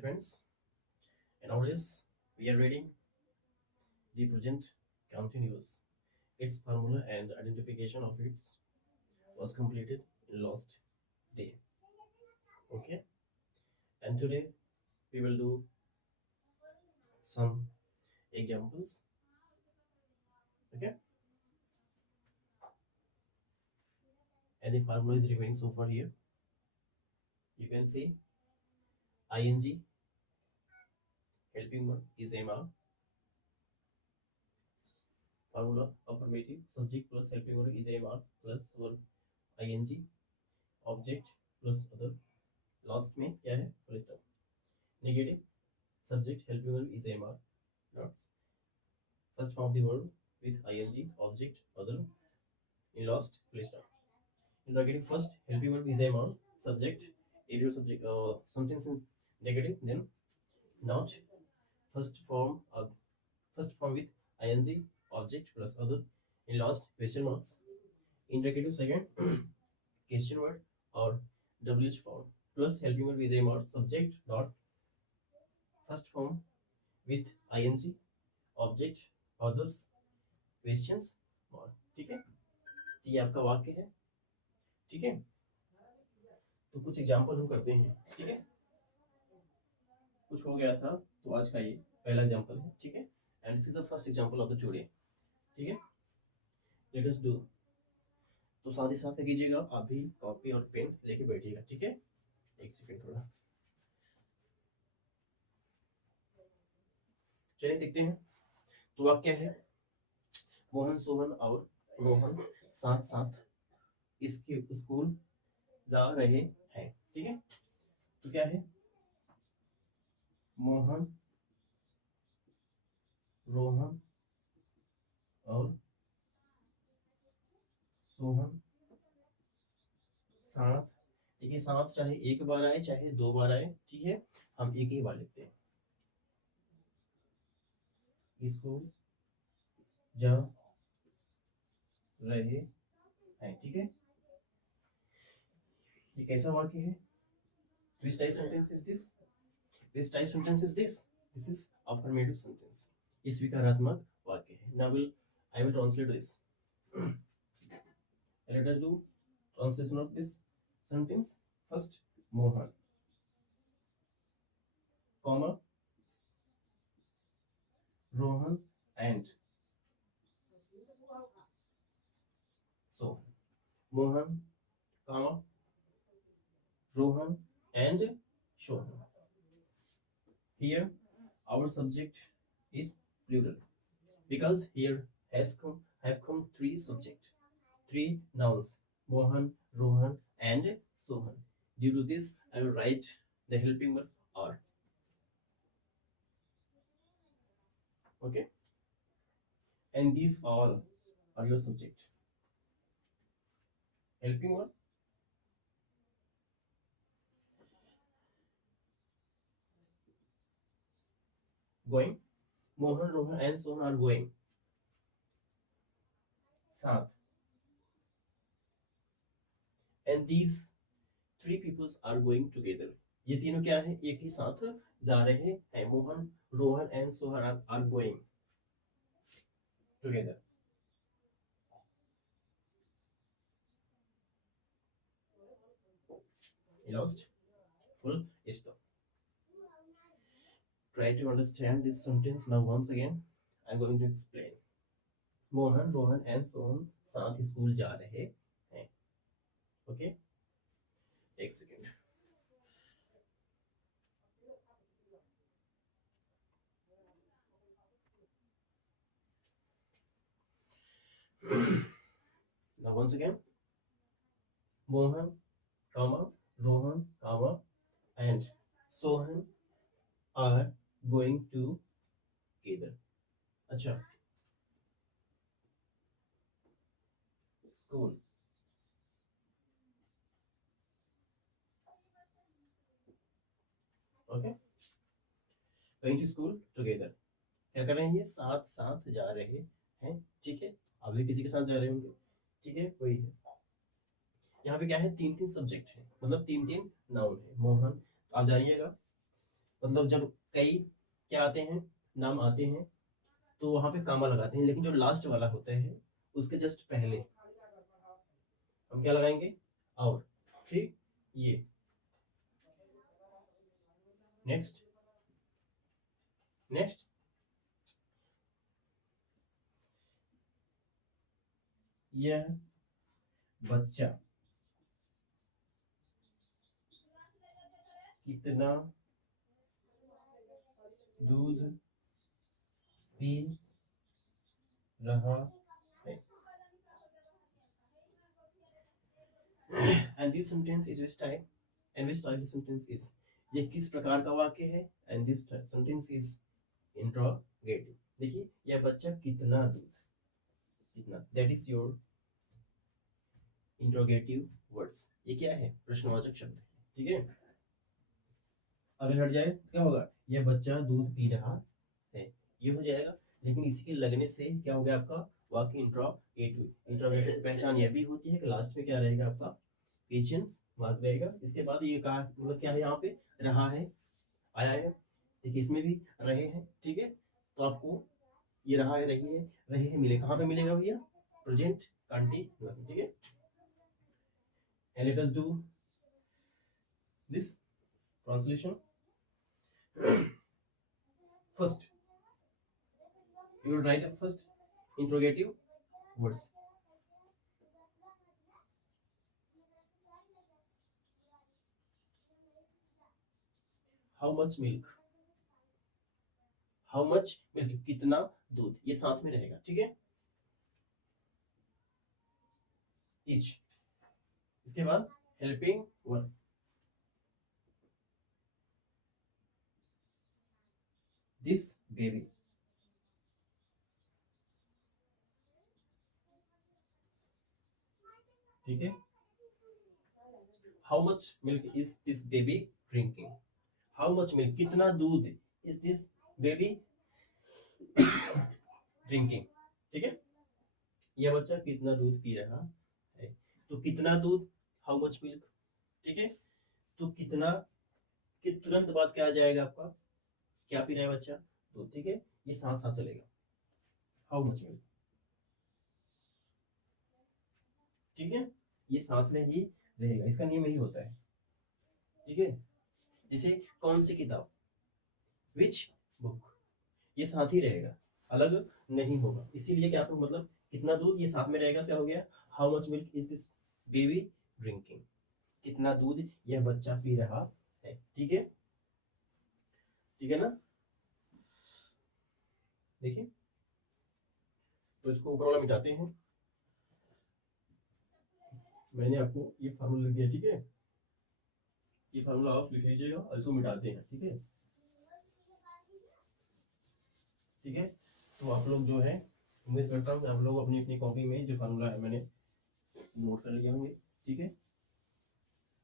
Friends, and nowadays we are reading the present continuous. Its formula and identification of it was completed in last day. Okay, and today we will do some examples. Okay, and the formula is remaining so far here. You can see ing helping verb is MR formula affirmative subject plus helping verb is MR plus verb ing object plus other last में क्या है full stop negative subject helping verb is MR not first form of the verb with ing object other in last full stop. Interrogative first helping verb is MR subject if your subject sentence is negative then not first form with ing object plus other in last question marks. Interrogative second question word or WH form plus helping verb is MR subject dot first form with ing object others questions और ठीक है तो ये आपका वाक्य है ठीक है तो कुछ एग्जांपल हम करते हैं ठीक है कुछ हो गया था तो आज का ये पहला एग्जांपल है ठीक है and this is the first example of the today ठीक है लेट अस डू तो साथ ही साथ कीजिएगा आप भी कॉपी और पेन लेके बैठिएगा ठीक है एक सेकंड थोड़ा चलिए देखते हैं तो वाक्य है मोहन सोहन और रोहन साथ साथ इसके स्कूल जा रहे हैं ठीक है तो क्या है मोहन रोहन और सोहन साथ देखिए साथ चाहे एक बार आए चाहे दो बार आए ठीक है हम एक ही बार लिखते हैं स्कूल जा रहे हैं ठीक है ये कैसा वाक्य है which type sentence is this is affirmative sentence ये स्वीकारात्मक वाक्य है now I will translate this let us do translation of this sentence first Mohan comma Rohan and so Mohan comma Rohan and Shohan. Here our subject is plural because here have come three subject, three nouns Mohan, Rohan and Sohan. Due to this, I will write the helping verb are. Okay, and these all are your subject. Helping verb. Going. Mohan, Rohan and Sohan are going. Sath. And these three peoples are going together. ये तीनों क्या है एक ही साथ जा रहे हैं Mohan Rohan and Sohan are going together lost full stop. Try to understand this sentence now once again. I'm going to explain. Mohan Rohan and Sohan साथ स्कूल जा रहे हैं ओके एक second now once again Mohan comma Rohan comma and Sohan are going to together अच्छा school okay going to school together क्या कर रहे हैं ये साथ साथ जा रहे हैं ठीक है आप भी किसी के साथ जा रहे होंगे ठीक है वही है यहाँ पे क्या है तीन तीन सब्जेक्ट है मतलब तीन तीन नाउन है मोहन तो आप जानिएगा मतलब जब कई क्या आते हैं, नाम आते हैं, तो वहां पे कामा लगाते हैं, लेकिन जो लास्ट वाला होता है उसके जस्ट पहले हम क्या लगाएंगे, और। ठीक, ये नेक्स्ट। नेक्स्ट, यह बच्चा कितना दूध पी रहा है। And this sentence is which type, and which type this sentence is, ये किस प्रकार का वाक्य है, and this sentence is interrogative. देखिए, यह बच्चा कितना दूध, कितना, that is your interrogative words. ये क्या है, प्रश्नवाचक शब्द है, ठीक है। अगर हट जाए तो क्या होगा, यह बच्चा दूध पी रहा है, ये हो जाएगा। लेकिन इसी के लगने से क्या हो गया आपका वाक्य इंट्रोगेटिव। इंट्रोगेटिव की पहचान यह भी होती है कि लास्ट में क्या रहेगा आपका क्वेश्चंस मार्क रहेगा। इसके बाद ये कहा मतलब क्या है, यहाँ पे रहा है आया है, देखिए इसमें भी रहे हैं, ठीक है। तो आपको ये रहा है, रही है मिले, कहाँ पे मिलेगा भैया, प्रेजेंट कंटिन्यूअस, ठीक है। And let us do this translation. First, you will write the first interrogative words. How much milk? How much milk? कितना दूध, ये साथ में रहेगा, ठीक है। Each. इसके बाद helping one. This baby. ठीक है। How much milk is this baby drinking? How much milk? कितना दूध is this baby drinking? ठीक है। यह बच्चा कितना दूध पी रहा है, तो कितना दूध, हाउ मच मिल्क, ठीक है। तो कितना के तुरंत बाद क्या आ जाएगा आपका, क्या पी रहा है बच्चा, दूध, ठीक है। ये साथ साथ चलेगा, हाउ मच मिल्क, ठीक है। ये साथ में ही रहेगा, इसका नियम यही होता है, ठीक है। जैसे कौन सी किताब, विच बुक, ये साथ ही रहेगा, अलग नहीं होगा। इसीलिए क्या आपको मतलब कितना दूध, ये साथ में रहेगा, क्या हो गया, how much milk is this baby drinking, कितना दूध यह बच्चा पी रहा है, ठीक है। ठीक है ना, देखिए। तो इसको ऊपर वाला मिटाते हैं, मैंने आपको ये फार्मूला लिख दिया, ठीक है। ये फार्मूला आप लिख लीजिएगा और इसको मिटाते हैं, ठीक है। ठीक है, तो आप लोग जो है, उम्मीद करता हूँ कि आप लोग अपनी अपनी कॉपी में जो फार्मूला है मैंने नोट कर लिए होंगे, ठीक है।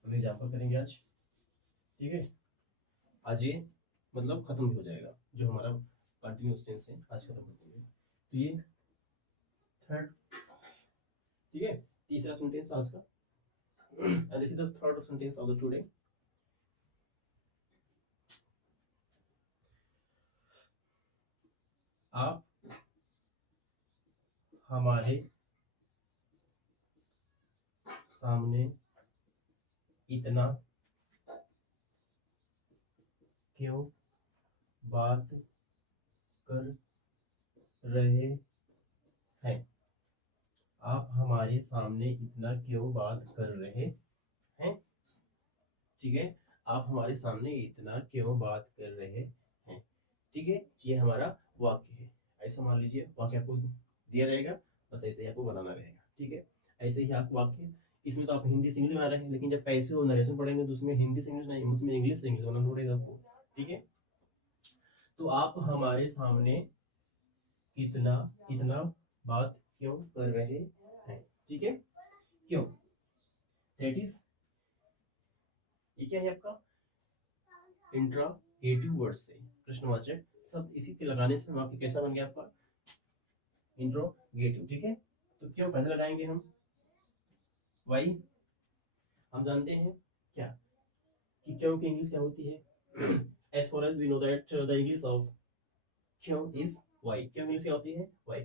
हम एग्जाम्पल करेंगे आज, ठीक है। आज ये मतलब खत्म भी हो जाएगा, जो हमारा कंटिन्यूस टेंस है आज खत्म कर देंगे। तो ये थर्ड, ठीक है, तीसरा सेंटेंस आज का, and this is the third sentence of the today. आप हमारे सामने इतना क्यों बात कर रहे हैं, आप हमारे सामने इतना क्यों बात कर रहे हैं, ठीक है। आप हमारे सामने इतना क्यों बात कर रहे हैं, ठीक है। ये हमारा वाक्य है, ऐसा मान लीजिए वाक्य आपको दिया रहेगा, बस ऐसे ही आपको बनाना रहेगा, ठीक है। ऐसे ही आपको वाक्य, इसमें तो आप हिंदी से इंग्लिश बना रहे हैं, लेकिन जब पैसे हो नरेशन पढ़ेंगे तो उसमें हिंदी से इंग्लिश नहीं, उसमें इंग्लिश से इंग्लिश बनाना पड़ेगा आपको, ठीक है। तो आप हमारे सामने कितना कितना बात क्यों कर रहे हैं, ठीक है। क्यों, दैट इज, ये क्या है आपका इंट्रोगेटिव वर्ड से प्रश्नवाचक सब इसी के लगाने से वाक्य कैसा बन गया आपका इंट्रोगेटिव, ठीक है। तो क्यों पहले लगाएंगे हम, वाई, हम जानते हैं क्या कि क्यों की इंग्लिश क्या होती है, As far as we know that the English of क्यों is why, क्यों इंग्लिश क्या होती है why।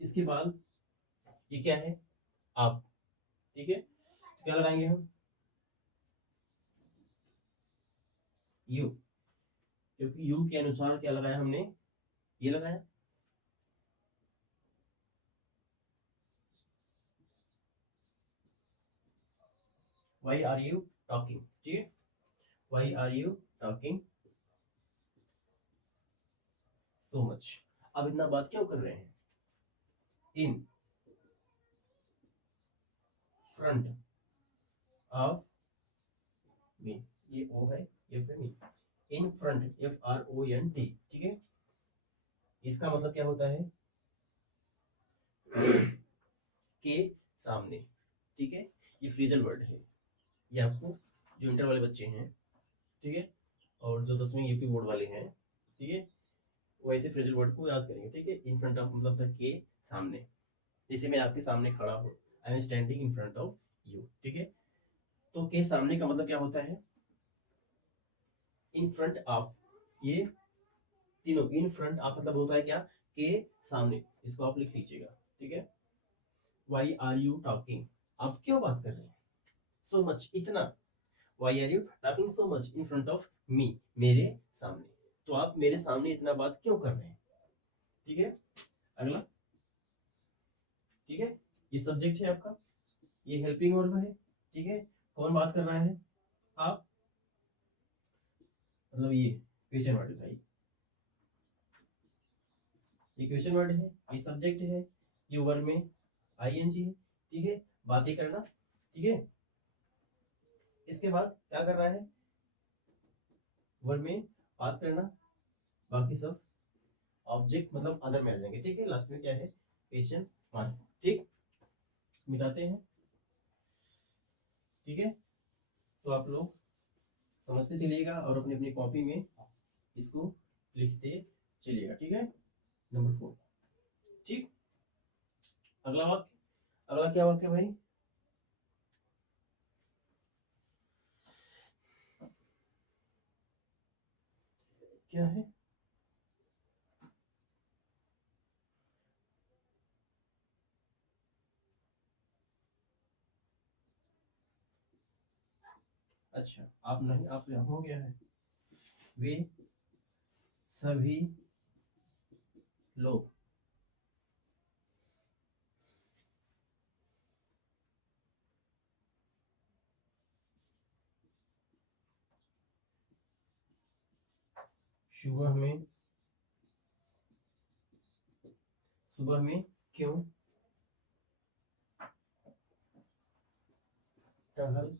इसके बाद ये क्या है आप, ठीक है, तो क्या लगाएंगे हम यू, क्योंकि यू के अनुसार क्या लगाया हमने, ये लगाया। Why are you talking, ठीक है, Why are you talking so much, अब इतना बात क्यों कर रहे हैं, इन फ्रंट ऑफ मी, ये ओ है, ये फिर मी, इन फ्रंट, FRONT, ठीक है। इसका मतलब क्या होता है के सामने, ठीक है, ये फ्रेजल वर्ड है, ये आपको जो इंटर वाले बच्चे हैं, ठीक है, और जो 10वीं यूपी बोर्ड वाले हैं, ठीक है, वो ऐसे फ्रेजल वर्ड को याद करेंगे, ठीक है। इन फ्रंट ऑफ मतलब था के सामने, जैसे मैं आपके सामने खड़ा हूँ, I am standing in front of you, ठीक है। तो के सामने का मतलब क्या होता है, इन फ्रंट ऑफ, ये तीनों इन फ्रंट ऑफ मतलब होता है क्या, के सामने, इसको आप लिख लीजिएगा, ठीक है। वाई आर यू टॉकिंग, आप क्यों बात कर रहे हैं, सो मच, इतना, why are you talking so much in front of me, मेरे सामने, तो आप मेरे सामने इतना बात क्यों कर रहे हैं, ठीक है। अगला, ठीक है, ये सब्जेक्ट है आपका, ये हेल्पिंग वर्ब है, ठीक है। कौन बात कर रहा है, आप, मतलब ये क्वेश्चन वर्ड है भाई, ये क्वेश्चन वर्ड है, ये सब्जेक्ट है, ये वर्ब में ING है, ठीक है, बातें करना, ठीक है। इसके बाद क्या कर रहा है, वर्ब में बात करना, बाकी सब ऑब्जेक्ट मतलब अदर में आ जाएंगे, ठीक है। लास्ट में क्या है, क्वेश्चन मार्क, ठीक, मिटाते हैं, ठीक है। तो आप लोग समझते चलिएगा और अपनी अपनी कॉपी में इसको लिखते चलिएगा, ठीक है। नंबर 4, ठीक। अगला वाक्य, अगला क्या वाक्य भाई, क्या है, अच्छा आप नहीं, आप यहाँ हो गया है, वे सभी लोग सुबह में, सुबह में क्यों टहल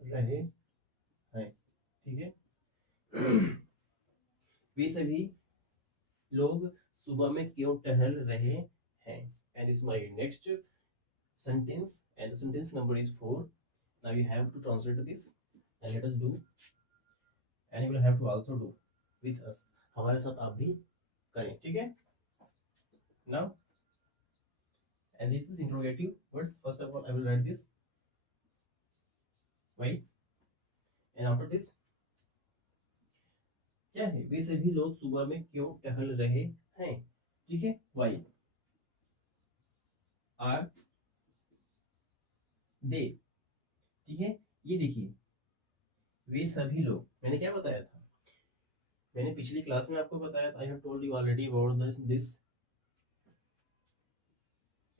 रहे हैं, ठीक है। वे सभी लोग सुबह में क्यों टहल रहे हैं, and this is my next sentence, and the sentence number is 4। now you have to translate this and let us do, and you will have to also do with us, हमारे साथ आप भी करें, ठीक है। now and this is interrogative words, first of all I will write this why, and after this क्या है, वे सभी लोग सुबह में क्यों टहल रहे हैं, ठीक है। वाई आर दे, ठीक है। ये देखिए, वे सभी लोग, मैंने क्या बताया था, मैंने पिछली क्लास में आपको बताया था, I have told you already about this,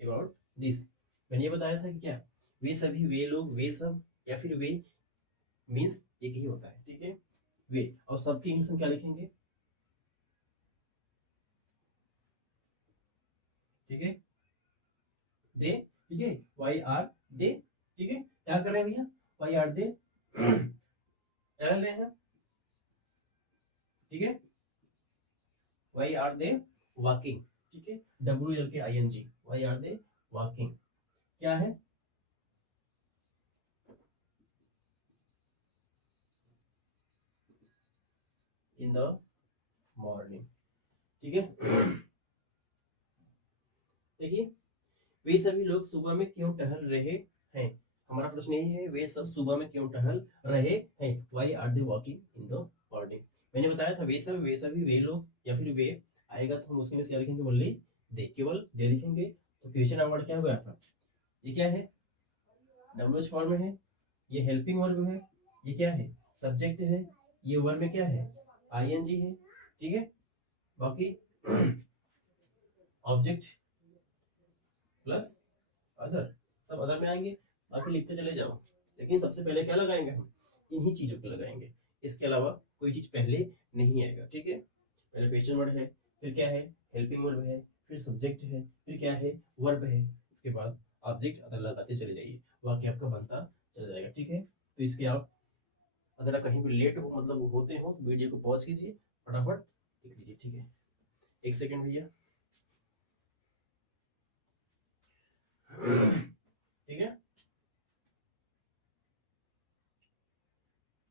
about this, मैंने ये बताया था कि क्या, वे सभी, वे लोग, वे सब, या फिर वे मीन्स एक ही होता है, ठीक है। वे और सबके इंग्लिश में क्या लिखेंगे, ठीक है, दे, ठीक है, वाई आर दे, ठीक है। क्या कर रहे हैं भैया, वाई आर दे टहल रहे हैं, ठीक है। वाई आर दे वॉकिंग, ठीक है, WLKING, why are they walking, क्या है, इन द मॉर्निंग, ठीक है। देखिए, वे सभी लोग सुबह में क्यों टहल रहे हैं, हमारा प्रश्न यही है, वे सब सुबह में क्यों टहल रहे हैं, why are they walking in the morning. मैंने बताया था वे सब, वे सभी, वे लोग या फिर वे आएगा तो हम उसके लिए क्या लिखेंगे, ओनली दे, केवल दे लिखेंगे। तो क्वेश्चन वर्ड क्या हुआ था, ये क्या है, डब्ल्यूएच फॉर्म में है, ये हेल्पिंग वर्ब है, ये क्या है, सब्जेक्ट है, ये वर्ब में क्या है, आईएनजी है, ठीक है। बाकी ऑब्जेक्ट प्लस अदर, सब अदर में आएंगे, बाकी लिखते चले जाओ। लेकिन सबसे पहले क्या लगाएंगे हम, इन्हीं चीजों को लगाएंगे, इसके अलावा कोई चीज पहले नहीं आएगा, ठीक है। पहले क्वेश्चन वर्ड है, फिर क्या है, हेल्पिंग वर्ब है, फिर सब्जेक्ट है, फिर क्या है, वर्ब है, इसके बाद ऑब्जेक्ट अदर लगाते चले जाइए, वाक्य आपका बनता चला जाएगा, ठीक है। तो इसके आप अगर आप कहीं भी लेट हो, मतलब होते हो, तो वीडियो को पॉज कीजिए, फटाफट लिख लीजिए, ठीक है। एक सेकेंड भैया, ठीक है।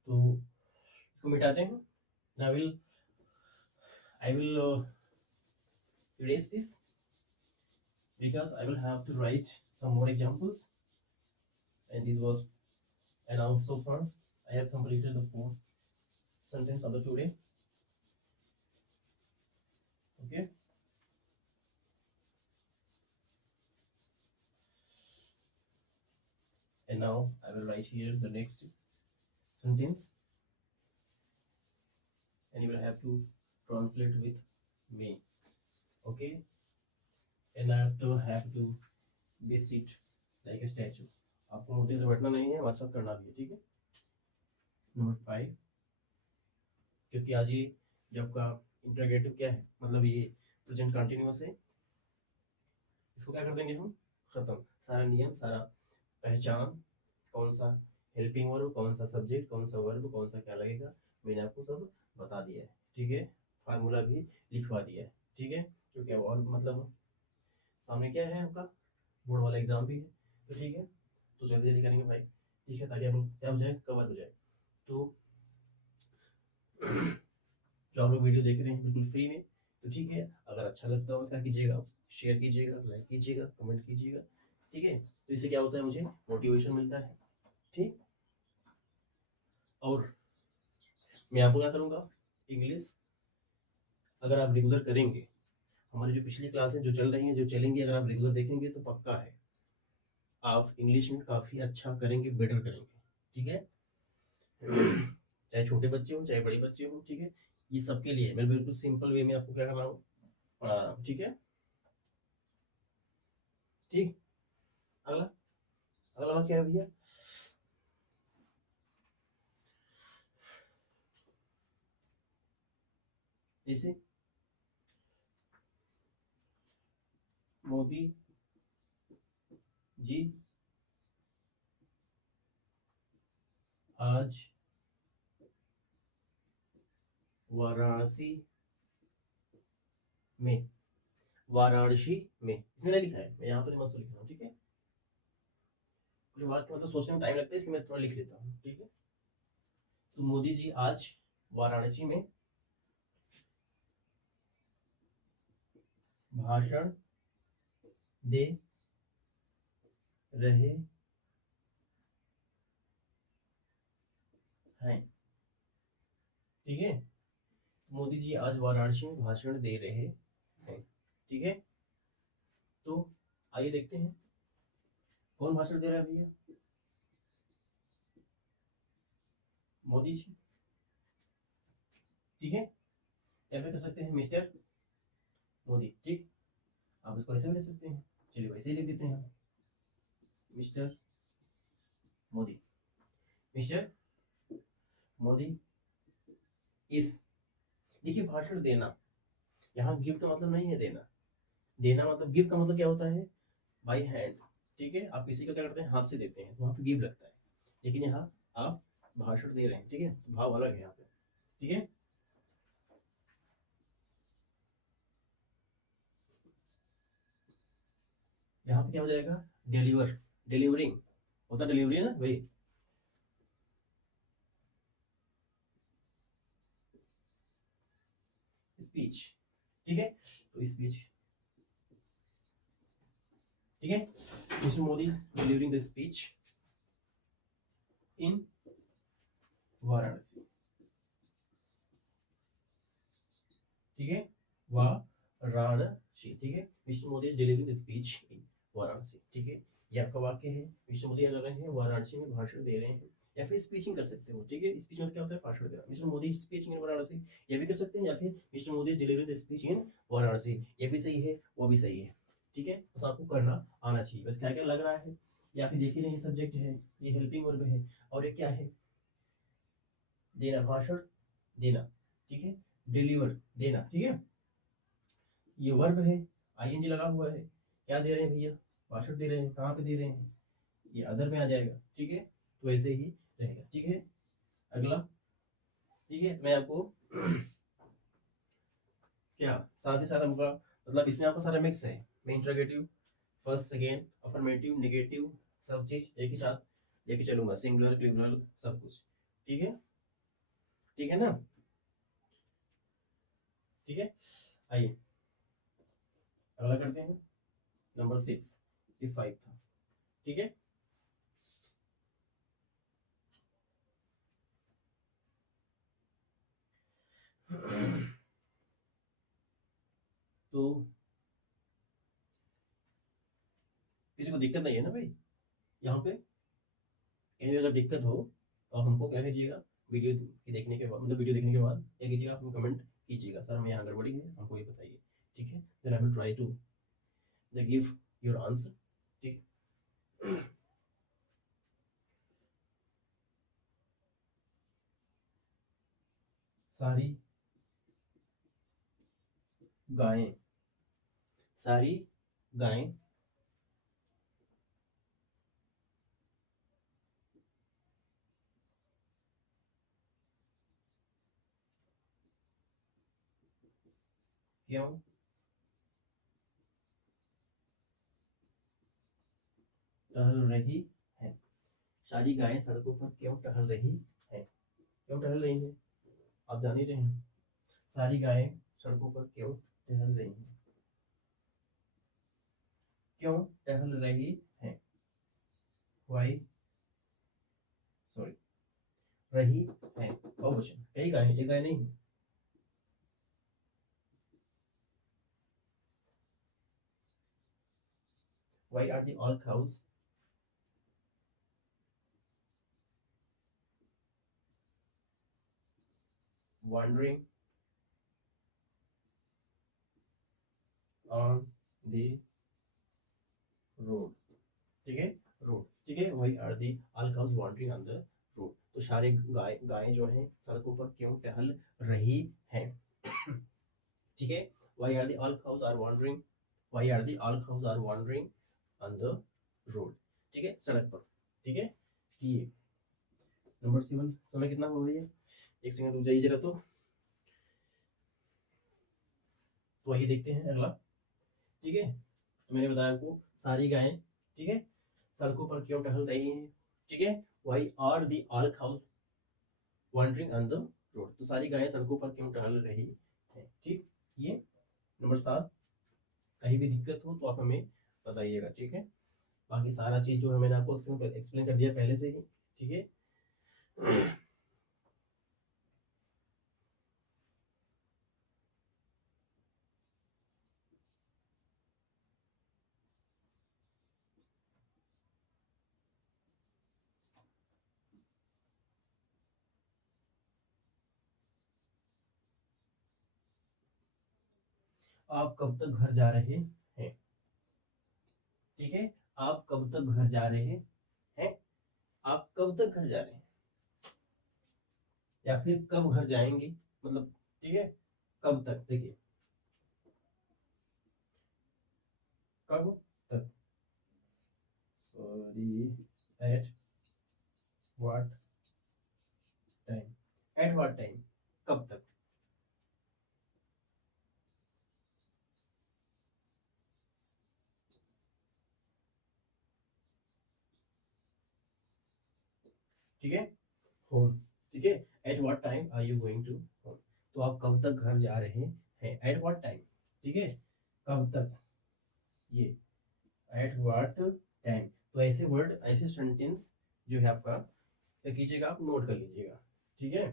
तो इसको मिटाते हैं, I will erase this because I will have to write some more examples, and this was announced so far. I have completed the 4th sentence of the today. Okay. And now I will write here the next sentence, and you will have to translate with me. Okay. And I have to be sit like a statue. आपको मूर्ति से बैठना नहीं है, हमारे साथ करना भी है, ठीक है। नंबर 5, क्योंकि आज ये जब का इंटरोगेटिव क्या है, मतलब ये प्रेजेंट कंटिन्यूअस है, इसको क्या कर देंगे हम, खत्म, सारा नियम, सारा पहचान, कौन सा हेल्पिंग वर्ब, कौन सा सब्जेक्ट, कौन सा वर्ब, कौन सा क्या लगेगा, मैंने आपको सब बता दिया है, ठीक है। फार्मूला भी लिखवा दिया है, ठीक है। क्योंकि अब और मतलब सामने क्या है, आपका बोर्ड वाला एग्जाम भी है, तो ठीक है। तो जल्दी जल्दी करेंगे भाई, ठीक है, ताकि आप क्या हो जाए, कवर हो जाए। तो जो आप लोग वीडियो देख रहे हैं बिल्कुल फ्री में, तो ठीक है, अगर अच्छा लगता हो क्या कीजिएगा, शेयर कीजिएगा, लाइक कीजिएगा, कमेंट कीजिएगा, ठीक है। तो इससे क्या होता है, मुझे मोटिवेशन मिलता है, ठीक। और मैं आपको क्या करूँगा, इंग्लिश अगर आप रेगुलर करेंगे, हमारी जो पिछली क्लासें जो चल रही हैं, जो चलेंगी, अगर आप रेगुलर देखेंगे तो पक्का है आप इंग्लिश में काफ़ी अच्छा करेंगे, बेटर करेंगे, ठीक है। चाहे छोटे बच्चे हों, चाहे बड़े बच्चे हों, ठीक है। ये सबके लिए मैं बिल्कुल सिंपल वे में आपको क्या कर रहा हूँ, पढ़ा रहा हूँ, ठीक है। ठीक, अगला अगला क्या है भैया, जैसे मोदी जी आज वाराणसी में, वाराणसी में इसने नहीं लिखा है, मैं यहाँ पर मत लिख रहा हूँ, ठीक है। कुछ बात मतलब सोचने में टाइम लगता है, इसलिए मैं थोड़ा लिख लेता हूँ, ठीक है। तो मोदी जी आज वाराणसी में भाषण दे रहे हैं, ठीक है। मोदी जी आज वाराणसी में भाषण दे रहे हैं, ठीक है। तो आइए देखते हैं कौन भाषण दे रहा है भैया, मोदी जी, ठीक है। या फिर कह सकते हैं मिस्टर मोदी, ठीक। आप इसको ऐसे भी लिख सकते हैं, चलिए वैसे ही लिख देते हैं, मिस्टर मोदी, मिस्टर मोदी इस, देखिए भाषण देना, यहाँ गिव का मतलब नहीं है देना, देना मतलब, गिव का मतलब क्या होता है, बाई हैंड, ठीक है। आप किसी को क्या करते हैं, हाथ से देते हैं, तो वहाँ पे गिव लगता है, लेकिन यहाँ आप भाषण दे रहे हैं, ठीक है, तो भाव अलग है यहाँ पे, ठीक है। यहाँ पे क्या हो जाएगा, डिलीवर, डिलीवरिंग होता, डिलीवरी है ना भाई, स्पीच, ठीक है। तो स्पीच, ठीक है, mister Modi delivering the speech in Varanasi, ठीक है, वाराणसी, ठीक है, mister Modi is delivering the speech in Varanasi, ठीक है, ये आपका वाक्य है, मिस्टर मोदी क्या कर रहे हैं, वाराणसी में भाषण दे रहे हैं, या फिर स्पीचिंग कर सकते हो, ठीक है, स्पीच में क्या होता है, भाषण देना, मिस्टर मोदी स्पीचिंग इन वाराणसी, ये भी कर सकते हैं, या फिर mister Modi is delivering the speech in Varanasi, ये भी सही है, वो भी सही है, ठीक है, बस आपको करना आना चाहिए, बस क्या क्या लग रहा है, या फिर देख ही नहीं, सब्जेक्ट है, ये हेल्पिंग वर्ब है, और ये क्या है, देना, भाषण देना, ठीक है, डिलीवर देना, ठीक है, ये वर्ब है, आईएनजी लगा हुआ है, क्या दे रहे हैं भैया, भाषण दे रहे हैं, कहाँ पे दे रहे हैं, ये अदर में आ जाएगा, ठीक है, तो ऐसे ही रहेगा, ठीक है, अगला, ठीक है, मैं आपको क्या साथ ही साथ आपका मतलब इसमें आपका सारा मिक्स है, मैं interrogative, first second, affirmative, negative, सब चीज एक ही साथ लेके चलूंगा, सिंगुलर प्लूरल सब कुछ, ठीक है, ठीक है ना, ठीक है, आइए अगला करते हैं, नंबर 6, ये 5 था, ठीक है, तो किसी को दिक्कत नहीं है ना भाई, यहाँ पे कहीं भी अगर दिक्कत हो तो आप हमको क्या कीजिएगा, वीडियो की देखने के बाद, मतलब वीडियो देखने के बाद क्या कीजिएगा, आप कमेंट कीजिएगा, सर हमें यहाँ गड़बड़ी है, हमको ये बताइए, ठीक है, then I will try to the give your answer, ठीक है, सारी गायें, सारी गायें क्यों टहल रही है, सारी गायें सड़कों पर क्यों टहल रही है, क्यों टहल रही है, आप जान ही रहे हैं, सारी गायें सड़कों पर क्यों टहल रही हैं, क्यों टहल रही है, वाई, सॉरी, रही है, बहुवचन, कई गायें, एक गाय नहीं है, why are the all cows wandering on the road, ठीक है, रोड, ठीक है, why are the all cows wandering on the road, तो सारे गायें जो हैं सड़कों पर क्यों टहल रही हैं, ठीक है, why are the all cows are wandering, why are the all cows are wandering on the road, ठीक है, सड़क पर, ठीक है, ये नंबर 7, समय कितना हो गया है, एक सेकंड रुक जाइए जरा, तो आइए देखते हैं अगला, ठीक है, तो मैंने बताया आपको सारी गायें, ठीक है, सड़कों पर क्यों टहल रही हैं, ठीक है, why are the all cows wandering on the road, तो सारी गायें सड़कों पर क्यों टहल रही हैं, ठीक, ये नंबर 7, कहीं भी दिक्कत हो तो आप हमें बताइएगा, ठीक है, बाकी सारा चीज जो है मैंने आपको एक्सप्लेन कर दिया पहले से ही, ठीक है, आप कब तक घर जा रहे हैं, ठीक है, आप कब तक घर जा रहे हैं, आप कब तक घर जा रहे हैं, या फिर कब घर जाएंगे, मतलब, ठीक है, कब तक, देखिए, कब तक, sorry, at what time, at what time, कब तक, ठीक है, होम, ठीक है, at what time are you going to home, तो आप कब तक घर जा रहे हैं, एट व्हाट टाइम, ठीक है, कब तक, ये एट व्हाट टाइम, तो ऐसे वर्ड, ऐसे सेंटेंस जो है आपका क्या कीजिएगा, आप नोट कर लीजिएगा, ठीक है।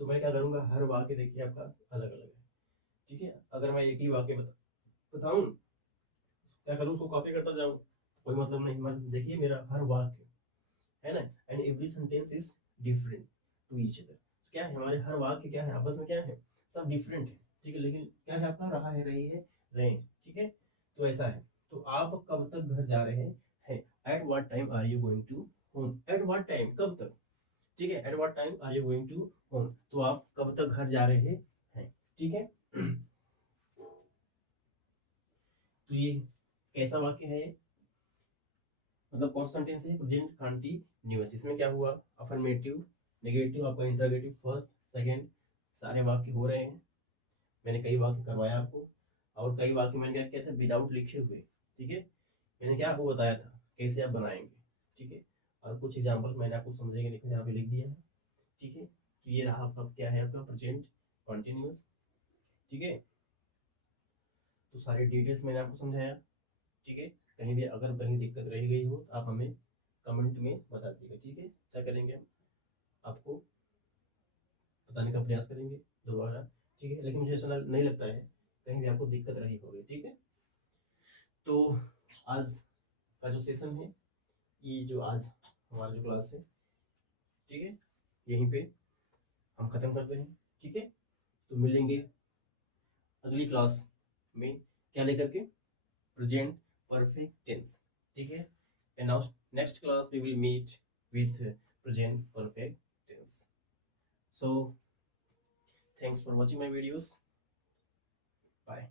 तो मैं क्या करूँगा, हर वाक्य देखिए आपका अलग अलग है, ठीक है। अगर मैं एक ही वाक्य बताऊँ, क्या करूँ, उसको कॉपी करता जाऊँ, कोई मतलब नहीं। मतलब देखिए मेरा हर वाक्य है ना, and every sentence is different to each other. क्या है, हमारे हर वाक्य क्या है, आपस में क्या है, सब डिफरेंट है, ठीक है। लेकिन क्या है, अपना रहा है, रही है, रहे, ठीक है। तो ऐसा है। तो आप कब तक घर जा रहे हैं, at what time are you going to home, at what time, कब तक, ठीक है। At what time are you going to home, तो आप कब तक घर जा रहे हैं, ठीक है। तो ये कैसा वाक्य है, मतलब कौन सा सेंटेंस है, प्रेजेंट कंटीन्यूअस। इसमें क्या हुआ, अफर्मेटिव, नेगेटिव, आपका इंटरोगेटिव, फर्स्ट, सेकंड, सारे वाक्य हो रहे हैं। मैंने कई वाक्य करवाया आपको, और कई वाक्य मैंने क्या किया था, विदाउट लिखे हुए, ठीक है। मैंने क्या आपको बताया था कैसे आप बनाएंगे, ठीक है। और कुछ एग्जाम्पल मैंने आपको समझेंगे लिखने यहाँ पे लिख दिया है, ठीक है। तो ये रहा आपका क्या है, आपका प्रेजेंट कंटिन्यूअस, ठीक है। तो सारी डिटेल्स मैंने आपको समझाया, ठीक है। कहीं भी अगर कहीं दिक्कत रह गई हो तो आप हमें कमेंट में बता दीजिएगा, ठीक है। क्या करेंगे, हम आपको बताने का प्रयास करेंगे दोबारा, ठीक है। लेकिन मुझे ऐसा नहीं लगता है कहीं भी आपको दिक्कत रही होगी, ठीक है। तो आज का जो सेशन है, ये जो आज हमारा जो क्लास है, ठीक है, यहीं पे हम खत्म करते हैं, ठीक है। तो मिलेंगे अगली क्लास में, क्या लेकर के, प्रेजेंट परफेक्ट टेंस, ठीक है। And now next class we will meet with present perfect tense. So thanks for watching my videos. Bye.